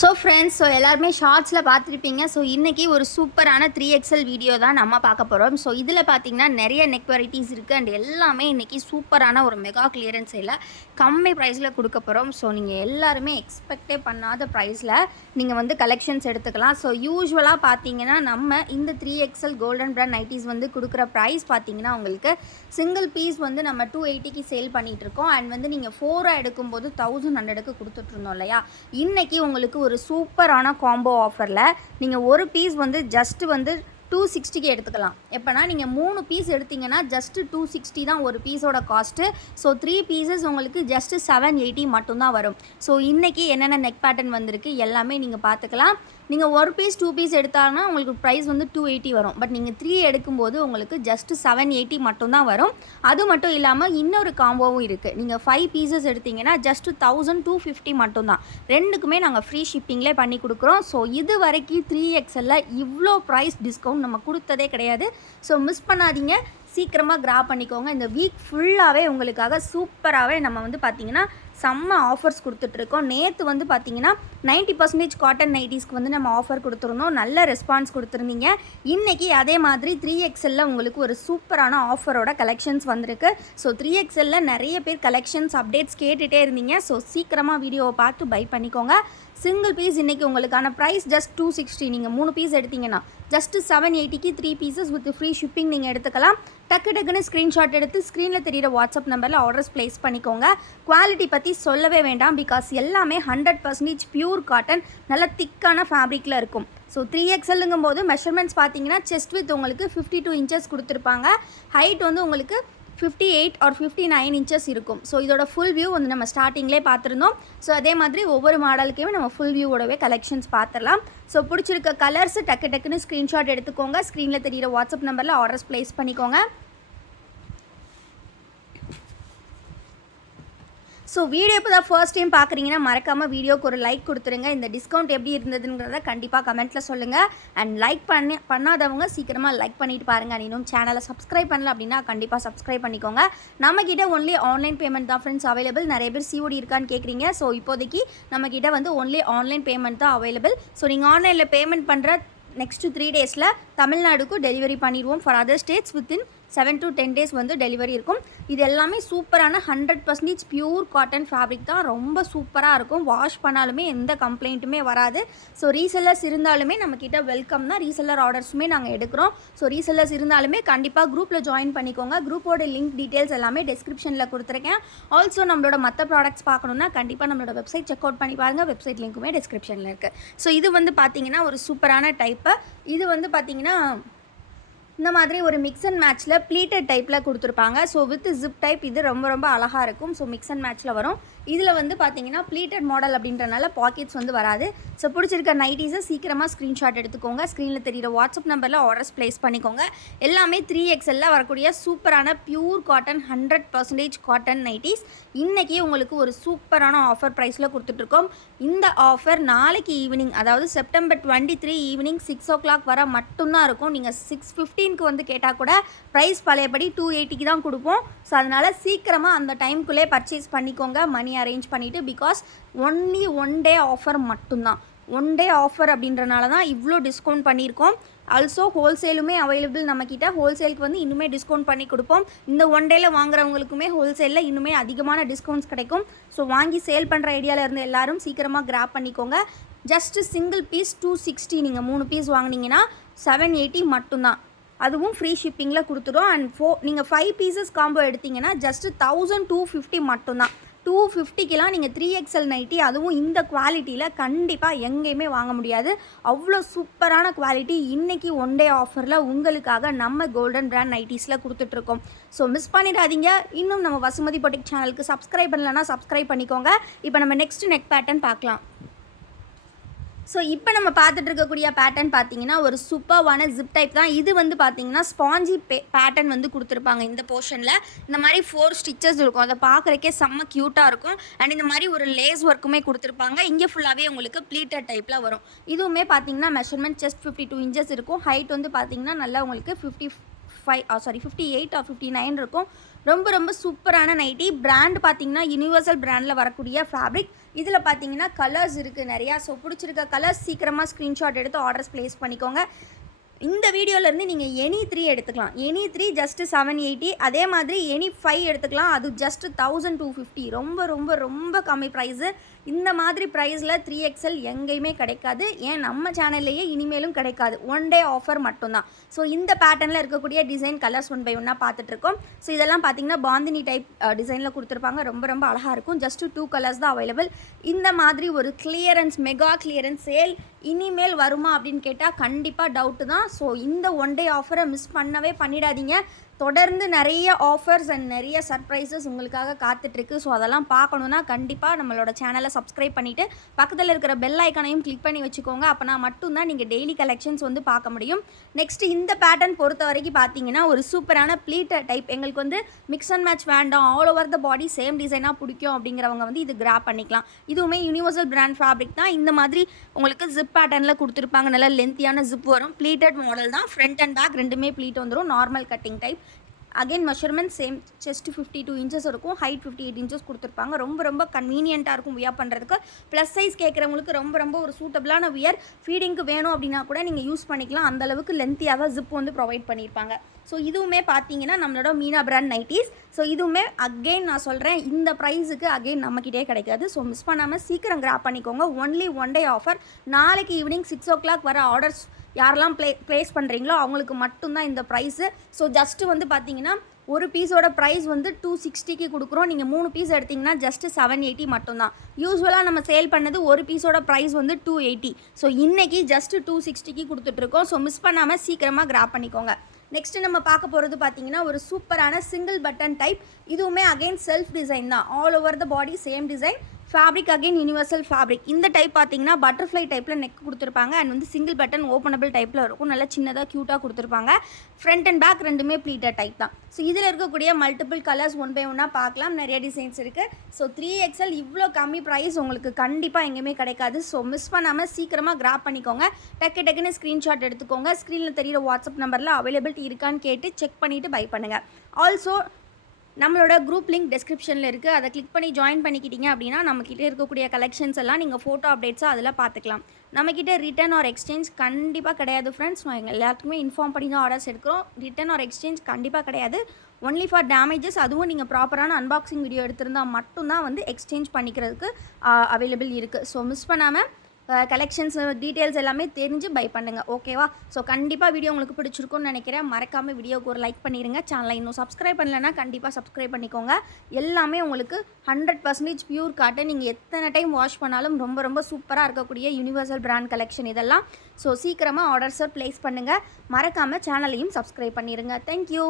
So friends, எல்லாருமே ஷார்ட்ஸில் பார்த்துருப்பீங்க. ஸோ இன்றைக்கி ஒரு சூப்பரான 3XL வீடியோ தான் நம்ம பார்க்க போகிறோம். ஸோ இதில் பார்த்தீங்கன்னா நிறைய நெக் வெரைட்டிஸ் இருக்குது அண்ட் எல்லாமே இன்றைக்கி சூப்பரான ஒரு மெகா கிளியரன்ஸ் சேலில் கம்மி ப்ரைஸில் கொடுக்க போகிறோம். ஸோ நீங்கள் எல்லாருமே எக்ஸ்பெக்டே பண்ணாத ப்ரைஸில் நீங்கள் வந்து கலெக்ஷன்ஸ் எடுத்துக்கலாம். ஸோ யூஸ்வலாக பார்த்தீங்கன்னா நம்ம இந்த 3XL கோல்டன் பிராண்ட் நைட்டிஸ் வந்து கொடுக்குற ப்ரைஸ் பார்த்தீங்கன்னா உங்களுக்கு சிங்கிள் பீஸ் வந்து நம்ம 280க்கு சேல் பண்ணிகிட்ருக்கோம். அண்ட் வந்து நீங்கள் 4 எடுக்கும்போது 1100க்கு கொடுத்துட்ருந்தோம் இல்லையா. இன்றைக்கி உங்களுக்கு ஒரு சூப்பரான காம்போ ஆஃபரில் நீங்கள் ஒரு பீஸ் வந்து ஜஸ்ட் வந்து 260க்கு எடுத்துக்கலாம். எப்போனா நீங்கள் 3 பீஸ் எடுத்திங்கன்னா ஜஸ்ட்டு 260 தான் ஒரு பீஸோட காஸ்ட்டு. ஸோ 3 பீசஸ் உங்களுக்கு ஜஸ்ட்டு 780 மட்டும்தான் வரும். ஸோ இன்றைக்கி என்னென்ன நெக் பேட்டர்ன் வந்திருக்கு எல்லாமே நீங்கள் பார்த்துக்கலாம். நீங்கள் ஒரு பீஸ் 2 பீஸ் எடுத்தாங்கன்னா உங்களுக்கு ப்ரைஸ் வந்து 280 வரும். பட் நீங்கள் 3 எடுக்கும்போது உங்களுக்கு ஜஸ்ட்டு 780 மட்டும்தான் வரும். அது மட்டும் இல்லாமல் இன்னொரு காம்போவும் இருக்குது. நீங்கள் 5 பீசஸ் எடுத்திங்கன்னா ஜஸ்ட்டு 1250 மட்டும்தான். ரெண்டுக்குமே நாங்கள் ஃப்ரீ ஷிப்பிங்லேயே பண்ணி கொடுக்குறோம். ஸோ இது வரைக்கும் 3XL இவ்வளோ ப்ரைஸ் டிஸ்கவுண்ட் நம்ம கொடுத்ததே கிடையாது. ஸோ மிஸ் பண்ணாதீங்க, சீக்கிரமாக கிராப் பண்ணிக்கோங்க. இந்த வீக் ஃபுல்லாகவே உங்களுக்காக சூப்பராகவே நம்ம வந்து பார்த்திங்கன்னா செம்ம ஆஃபர்ஸ் கொடுத்துட்ருக்கோம். நேற்று வந்து பார்த்திங்கன்னா 90% காட்டன் நைட்டிஸ்க்கு வந்து நம்ம ஆஃபர் கொடுத்துருந்தோம். நல்ல ரெஸ்பான்ஸ் கொடுத்துருந்தீங்க. இன்றைக்கி அதே மாதிரி 3XL உங்களுக்கு ஒரு சூப்பரான ஆஃபரோட கலெக்ஷன்ஸ் வந்திருக்கு. ஸோ 3XL நிறைய பேர் கலெக்ஷன்ஸ் அப்டேட்ஸ் கேட்டுகிட்டே இருந்தீங்க. ஸோ சீக்கிரமாக வீடியோவை பார்த்து பை பண்ணிக்கோங்க. சிங்கிள் பீஸ் இன்றைக்கி உங்களுக்கான ப்ரைஸ் ஜஸ்ட் 260. நீங்கள் 3 பீஸ் எடுத்திங்கன்னா ஜஸ்ட்டு 780க்கு 3 பீசஸ் வித் ஃப்ரீ ஷிப்பிங் நீங்கள் எடுத்துக்கலாம். டக்குன்னு ஸ்க்ரீன்ஷாட் எடுத்து ஸ்க்ரீனில் தெரிகிற வாட்ஸ்அப் நம்பரில் ஆர்டர்ஸ் ப்ளேஸ் பண்ணிக்கோங்க. குவாலிட்டி பற்றி சொல்லவே வேண்டாம், பிகாஸ் எல்லாமே 100% பியூர் காட்டன், நல்ல திக்கான ஃபேப்ரிக்கில் இருக்கும். ஸோ 3XLங்கும் போது மெஷர்மெண்ட்ஸ் பார்த்தீங்கன்னா செஸ்ட் வித் உங்களுக்கு 52 இன்ச்சஸ் கொடுத்துருப்பாங்க. ஹைட் வந்து உங்களுக்கு 58 or 59 இன்ச்சஸ் இருக்கும். ஸோ இதோட ஃபுல் வியூ வந்து நம்ம ஸ்டார்டிங்லேயே பார்த்துருந்தோம். ஸோ அதே மாதிரி ஒவ்வொரு மாடலுக்குமே நம்ம ஃபுல் வியூவோடவே கலெக்ஷன்ஸ் பார்த்துடலாம். ஸோ பிடிச்சிருக்க கலர்ஸ் டக்குன்னு ஸ்க்ரீன்ஷாட் எடுத்துக்கோங்க. ஸ்க்ரீனில் தெரிகிற வாட்ஸ்அப் நம்பரில் ஆர்டர்ஸ் ப்ளேஸ் பண்ணிக்கோங்க. ஸோ வீடியோ இப்போ தான் ஃபர்ஸ்ட் டைம் பார்க்குறீங்கன்னா மறக்காமல் வீடியோக்கு ஒரு லைக் கொடுத்துருங்க. இந்த டிஸ்கவுண்ட் எப்படி இருந்ததுங்கிறத கண்டிப்பாக கமெண்ட்டில் சொல்லுங்கள். அண்ட் லைக் பண்ணாதவங்க சீக்கிரமாக லைக் பண்ணிவிட்டு பாருங்கள். அண்ட் இன்னும் சேனலை சப்ஸ்கிரைப் பண்ணல அப்படின்னா கண்டிப்பாக சப்ஸ்கிரைப் பண்ணிக்கோங்க. நம்மக்கிட்ட ஒன்லி ஆன்லைன் பேமெண்ட் தான் ஃப்ரெண்ட்ஸ் அவைலபிள். நிறைய பேர் COD இருக்கான்னு கேட்குறீங்க. ஸோ இப்போதைக்கு நம்மக்கிட்ட வந்து ஒன்லி ஆன்லைன் பேமெண்ட் தான் அவைலபிள். ஸோ நீங்கள் ஆன்லைனில் பேமெண்ட் பண்ணுற நெக்ஸ்ட்டு 3 டேஸில் தமிழ்நாடுக்கு டெலிவரி பண்ணிடுவோம். For other states within 7 to 10 days வந்து டெலிவரி இருக்கும். இது எல்லாமே சூப்பரான 100% பியூர் காட்டன் ஃபேப்ரிக் தான். ரொம்ப சூப்பராக இருக்கும். வாஷ் பண்ணாலுமே எந்த கம்ப்ளைண்ட்டுமே வராது. ஸோ ரீசெல்லர்ஸ் இருந்தாலுமே நம்மக்கிட்ட வெல்கம் தான். ரீசெல்லர் ஆர்டர்ஸுமே நாங்கள் எடுக்கிறோம். ஸோ ரீசெல்லர்ஸ் இருந்தாலுமே கண்டிப்பாக குரூப்பில் ஜாயின் பண்ணிக்கோங்க. குரூப்போட லிங்க் டீட்டெயில்ஸ் எல்லாமே டிஸ்கிரிப்ஷனில் கொடுத்துருக்கேன். ஆல்சோ நம்மளோட மற்ற ப்ராடக்ட்ஸ் பார்க்கணுன்னா கண்டிப்பாக நம்மளோட வெப்சைட் செக் அவுட் பண்ணி பாருங்கள். வெப்சைட் லிங்க்குமே டிஸ்கிரிப்ஷனில் இருக்குது. ஸோ இது வந்து பார்த்திங்கன்னா ஒரு சூப்பரான டைப்பு. இது வந்து பார்த்திங்கன்னா இந்த மாதிரி ஒரு மிக்ஸ் அண்ட் மேட்ச்சில் ப்ளீட்டட் டைப்பில் கொடுத்துருப்பாங்க. ஸோ வித் ஜிப் டைப் இது ரொம்ப அழகாக இருக்கும். ஸோ மிக்ஸ் அண்ட் மேட்ச்சில் வரும். இதில் வந்து பார்த்தீங்கன்னா ப்ளீட்டட் மாடல் அப்படின்றனால பாக்கெட்ஸ் வந்து வராது. ஸோ பிடிச்சிருக்க நைட்டிஸை சீக்கிரமாக ஸ்க்ரீன்ஷாட் எடுத்துக்கோங்க. ஸ்க்ரீனில் தெரிகிற வாட்ஸ்அப் நம்பரில் ஆர்டர்ஸ் ப்ளேஸ் பண்ணிக்கோங்க. எல்லாமே 3XL வரக்கூடிய சூப்பரான பியூர் காட்டன் 100% காட்டன் நைட்டிஸ் இன்றைக்கி உங்களுக்கு ஒரு சூப்பரான ஆஃபர் ப்ரைஸில் கொடுத்துட்ருக்கோம். இந்த ஆஃபர் நாளைக்கு ஈவினிங், அதாவது September 23 ஈவினிங் 6 o'clock வர மட்டும்தான் இருக்கும். நீங்கள் 6:15க்கு வந்து கேட்டால் கூட ப்ரைஸ் பழையபடி 280க்கு தான் கொடுப்போம். ஸோ அதனால் சீக்கிரமாக அந்த டைம்குள்ளே பர்ச்சேஸ் பண்ணிக்கோங்க. மணி அரேஞ்ச் பண்ணிவிட்டு, பிகாஸ் ஒன்லி 1 day ஆஃபர் மட்டும்தான். 1 day ஆஃபர் அப்படின்றனால தான் இவ்வளோ டிஸ்கவுண்ட் பண்ணியிருக்கோம். ஆல்சோ ஹோல்சேலுமே அவைலபிள் நம்மக்கிட்ட. ஹோல்சேலுக்கு வந்து இன்னுமே டிஸ்கவுண்ட் பண்ணி கொடுப்போம். இந்த 1 dayல வாங்குறவங்களுக்குமே ஹோல்சேலில் இன்னுமே அதிகமான டிஸ்கவுண்ட்ஸ் கிடைக்கும். ஸோ வாங்கி சேல் பண்ணுற ஐடியாவில் இருந்து எல்லாரும் சீக்கிரமாக கிராப் பண்ணிக்கோங்க. Just single piece 260. நீங்கள் 3 பீஸ் வாங்கினீங்கன்னா 780 மட்டும்தான். அதுவும் ஃப்ரீ ஷிப்பிங்கில் கொடுத்துடும். அண்ட் நீங்கள் 5 பீசஸ் காம்போ எடுத்திங்கன்னா ஜஸ்ட்டு 1250 மட்டும்தான். 250க்கெலாம் நீங்கள் 3XL நைட்டி, அதுவும் இந்த குவாலிட்டியில் கண்டிப்பாக எங்கேயுமே வாங்க முடியாது. அவ்வளோ சூப்பரான குவாலிட்டி இன்றைக்கி 1 day ஆஃபரில் உங்களுக்காக நம்ம கோல்டன் பிராண்ட் நைட்டிஸில் கொடுத்துட்ருக்கோம். ஸோ மிஸ் பண்ணிடாதீங்க. இன்னும் நம்ம வசுமதி பொட்டிக் சேனலுக்கு சப்ஸ்கிரைப் பண்ணலன்னா சப்ஸ்கிரைப் பண்ணிக்கோங்க. இப்போ நம்ம நெக்ஸ்ட் நெக் பேட்டர்ன் பார்க்கலாம். ஸோ இப்போ நம்ம பார்த்துட்டு இருக்கக்கூடிய பேட்டர்ன் பார்த்தீங்கன்னா ஒரு சூப்பர்வான ஜிப் டைப் தான். இது வந்து பார்த்தீங்கன்னா ஸ்பாஞ்சி பேட்டர்ன் வந்து கொடுத்துருப்பாங்க. இந்த போர்ஷனில் இந்த மாதிரி 4 ஸ்டிச்சஸ் இருக்கும். அதை பார்க்குறக்கே செம்ம க்யூட்டாக இருக்கும். அண்ட் இந்த மாதிரி ஒரு லேஸ் ஒர்க்குமே கொடுத்துருப்பாங்க. இங்கே ஃபுல்லாகவே உங்களுக்கு ப்ளீட்டட் டைப்பில் வரும். இதுவுமே பார்த்தீங்கன்னா மெஷர்மெண்ட் செஸ்ட் 52 இன்ச்சஸ் இருக்கும். ஹைட் வந்து பார்த்தீங்கன்னா நல்லா உங்களுக்கு 58 or 59 இருக்கும். ரொம்ப சூப்பரான நைட்டி. பிராண்ட் பார்த்தீங்கன்னா யூனிவர்சல் பிராண்டில் வரக்கூடிய ஃபேப்ரிக். இதில் பார்த்தீங்கன்னா கலர்ஸ் இருக்குது நிறையா. ஸோ பிடிச்சிருக்க கலர்ஸ் சீக்கிரமாக ஸ்க்ரீன்ஷாட் எடுத்து ஆர்டர்ஸ் ப்ளேஸ் பண்ணிக்கோங்க. இந்த வீடியோலேருந்து நீங்கள் எனி 3 எடுத்துக்கலாம். Any 3 just 780. அதே மாதிரி எனி 5 எடுத்துக்கலாம். அது ஜஸ்ட்டு 1250. ரொம்ப ரொம்ப ரொம்ப கம்மி ப்ரைஸு. இந்த மாதிரி ப்ரைஸில் 3XL எங்கேயுமே கிடைக்காது. ஏன் நம்ம சேனல்லையே இனிமேலும் கிடைக்காது. ஒன் டே ஆஃபர் மட்டும்தான். ஸோ இந்த பேட்டர்னில் இருக்கக்கூடிய டிசைன் கலர்ஸ் 1 by 1 பார்த்துட்ருக்கோம். ஸோ இதெல்லாம் பார்த்தீங்கன்னா பாந்தினி டைப் டிசைனில் கொடுத்துருப்பாங்க. ரொம்ப ரொம்ப அழகாக இருக்கும். ஜஸ்ட்டு 2 கலர்ஸ் தான் அவைலபிள். இந்த மாதிரி ஒரு கிளியரன்ஸ் மெகா கிளியரன்ஸ் சேல் இனிமேல் வருமா அப்படின்னு கேட்டால் கண்டிப்பாக டவுட்டு தான். ஸோ இந்த ஒன் டே ஆஃபரை மிஸ் பண்ணவே பண்ணிடாதீங்க. தொடர்ந்து நிறைய ஆஃபர்ஸ் அண்ட் நிறைய சர்ப்ரைசஸ் உங்களுக்காக காத்துட்ருக்கு. ஸோ அதெல்லாம் பார்க்கணுன்னா கண்டிப்பாக நம்மளோட சேனலை சப்ஸ்கிரைப் பண்ணிவிட்டு பக்கத்தில் இருக்கிற பெல் ஐக்கானையும் கிளிக் பண்ணி வச்சுக்கோங்க. அப்போனா மட்டும்தான் நீங்கள் டெய்லி கலெக்ஷன்ஸ் வந்து பார்க்க முடியும். நெக்ஸ்ட் இந்த பேட்டர்ன் பொறுத்த வரைக்கும் பார்த்தீங்கன்னா ஒரு சூப்பரான ப்ளீட்டர் டைப். எங்களுக்கு வந்து மிக்ஸ் அண்ட் மேட்ச் வேண்டாம், all over the body same டிசைனாக பிடிக்கும் அப்படிங்கிறவங்க வந்து இது கிராப் பண்ணிக்கலாம். இதுவுமே யூனிவர்சல் பிராண்ட் ஃபேப்ரிக் தான். இந்த மாதிரி உங்களுக்கு ஜிப் பேட்டர்னில் கொடுத்துருப்பாங்க. நல்லா லென்த்தியான ஜிப் வரும். ப்ளீட்டட் மாடல் தான். ஃப்ரண்ட் அண்ட் பேக் ரெண்டுமே ப்ளீட் வந்துடும். Normal cutting type. Again measurement same. Chest 52 inches இருக்கும். ஹைட் 58 இன்ச்சஸ் கொடுத்துருப்பாங்க. ரொம்ப ரொம்ப கன்வீனியண்ட்டாக இருக்கும் வியர் பண்ணுறதுக்கு. ப்ளஸ் சைஸ் கேட்குறவங்களுக்கு ரொம்ப ரொம்ப ஒரு சூட்டபிளான வியர். ஃபீடிங்க்கு வேணும் அப்படின்னா கூட நீங்கள் யூஸ் பண்ணிக்கலாம். அந்தளவுக்கு லென்த்தியாக ஜிப் வந்து ப்ரொவைட் பண்ணியிருப்பாங்க. ஸோ இதுவுமே பார்த்தீங்கன்னா நம்மளோட மீனா பிராண்ட் நைட்டிஸ். ஸோ இதுவுமே அகெயின் நான் சொல்கிறேன், இந்த ப்ரைஸுக்கு அகெயின் நம்மக்கிட்டே கிடைக்காது. ஸோ மிஸ் பண்ணாமல் சீக்கிரம் கிராப் பண்ணிக்கோங்க. Only one day offer. நாளைக்கு ஈவினிங் 6 o'clock வர ஆர்டர்ஸ் யாரெல்லாம் ப்ளேஸ் பண்ணுறீங்களோ அவங்களுக்கு மட்டும்தான் இந்த ப்ரைஸு. ஸோ ஜஸ்ட்டு வந்து பார்த்தீங்கன்னா ஒரு பீஸோட ப்ரைஸ் வந்து 260க்கு கொடுக்குறோம். நீங்கள் 3 பீஸ் எடுத்திங்கன்னா ஜஸ்ட்டு 780 மட்டும்தான். யூஸ்வலாக நம்ம சேல் பண்ணது ஒரு பீஸோட ப்ரைஸ் வந்து 280. ஸோ இன்றைக்கி ஜஸ்ட்டு 260க்கு கொடுத்துட்ருக்கோம். ஸோ மிஸ் பண்ணாமல் சீக்கிரமாக கிராப் பண்ணிக்கோங்க. நெக்ஸ்ட்டு நம்ம பார்க்க போகிறது பார்த்தீங்கன்னா ஒரு சூப்பரான சிங்கிள் பட்டன் டைப். இதுவுமே அகெயின் செல்ஃப் டிசைன் தான். All over the body same design. Fabric again universal fabric. இந்த டைப் பார்த்தீங்கன்னா பட்டர்ஃப்ளை டைப்பில் நெக் கொடுத்துருப்பாங்க. அண்ட் வந்து சிங்கிள் பட்டன் ஓப்பனபிள் டைப்பில் இருக்கும். நல்லா சின்னதாக க்யூட்டாக கொடுத்துருப்பாங்க. ஃப்ரண்ட் அண்ட் பேக் ரெண்டுமே ப்ளீட்டட் டைப் தான். ஸோ இதில் இருக்கக்கூடிய மல்டிபிள் கலர்ஸ் 1 by 1 பார்க்கலாம். நிறைய டிசைன்ஸ் இருக்குது. ஸோ 3XL இவ்வளோ கம்மி ப்ரைஸ் உங்களுக்கு கண்டிப்பாக எங்கேயுமே கிடைக்காது. ஸோ மிஸ் பண்ணாமல் சீக்கிரமாக கிராப் பண்ணிக்கோங்க. டக்குன்னு ஸ்க்ரீன்ஷாட் எடுத்துக்கோங்க. ஸ்க்ரீனில் தெரியிற வாட்ஸ்அப் நம்பரில் அவைலபிலிட்டி இருக்கான்னு கேட்டு செக் பண்ணிவிட்டு பை பண்ணுங்கள். ஆல்சோ நம்மளோட குரூப் லிங்க் டிஸ்கிரிப்ஷனில் இருக்குது. அதை கிளிக் பண்ணி ஜாயின் பண்ணிக்கிட்டீங்க அப்படின்னா நம்மக்கிட்ட இருக்கக்கூடிய கலெக்ஷன்ஸ் எல்லாம் நீங்கள் ஃபோட்டோ அப்டேட்ஸாக அதில் பார்த்துக்கலாம். நம்மக்கிட்ட ரிட்டன் ஆர் எக்ஸ்சேஞ்ச் கண்டிப்பாக கிடையாது ஃப்ரெண்ட்ஸ். எங்கள் எல்லாத்துக்குமே இன்ஃபார்ம் பண்ணி தான் ஆர்டர்ஸ் எடுக்கிறோம். ரிட்டன் ஆர் எக்ஸ்சேஞ்ச் கண்டிப்பாக கிடையாது. Only for damages. அதுவும் நீங்கள் ப்ராப்பரான அன்பாக்சிங் வீடியோ எடுத்திருந்தால் மட்டும்தான் வந்து எக்ஸ்சேஞ்ச் பண்ணிக்கிறதுக்கு அவைலபிள் இருக்குது. ஸோ மிஸ் பண்ணாமல் கலெக்ஷன்ஸ் டீட்டெயில்ஸ் எல்லாமே தெரிஞ்சு பை பண்ணுங்கள். ஓகேவா? ஸோ கண்டிப்பாக வீடியோ உங்களுக்கு பிடிச்சிருக்கும்னு நினைக்கிறேன். மறக்காமல் வீடியோக்கு ஒரு லைக் பண்ணிடுங்க. சேனலை இன்னும் சப்ஸ்கிரைப் பண்ணலைன்னா கண்டிப்பாக சப்ஸ்கிரைப் பண்ணிக்கோங்க. எல்லாமே உங்களுக்கு 100% பியூர் காட்டன். நீங்கள் எத்தனை டைம் வாஷ் பண்ணாலும் ரொம்ப ரொம்ப சூப்பராக இருக்கக்கூடிய யூனிவர்சல் பிராண்ட் கலெக்ஷன் இதெல்லாம். ஸோ சீக்கிரமாக ஆர்டர்ஸை ப்ளேஸ் பண்ணுங்கள். மறக்காமல் சேனலையும் சப்ஸ்கிரைப் பண்ணிடுங்க. தேங்க்யூ.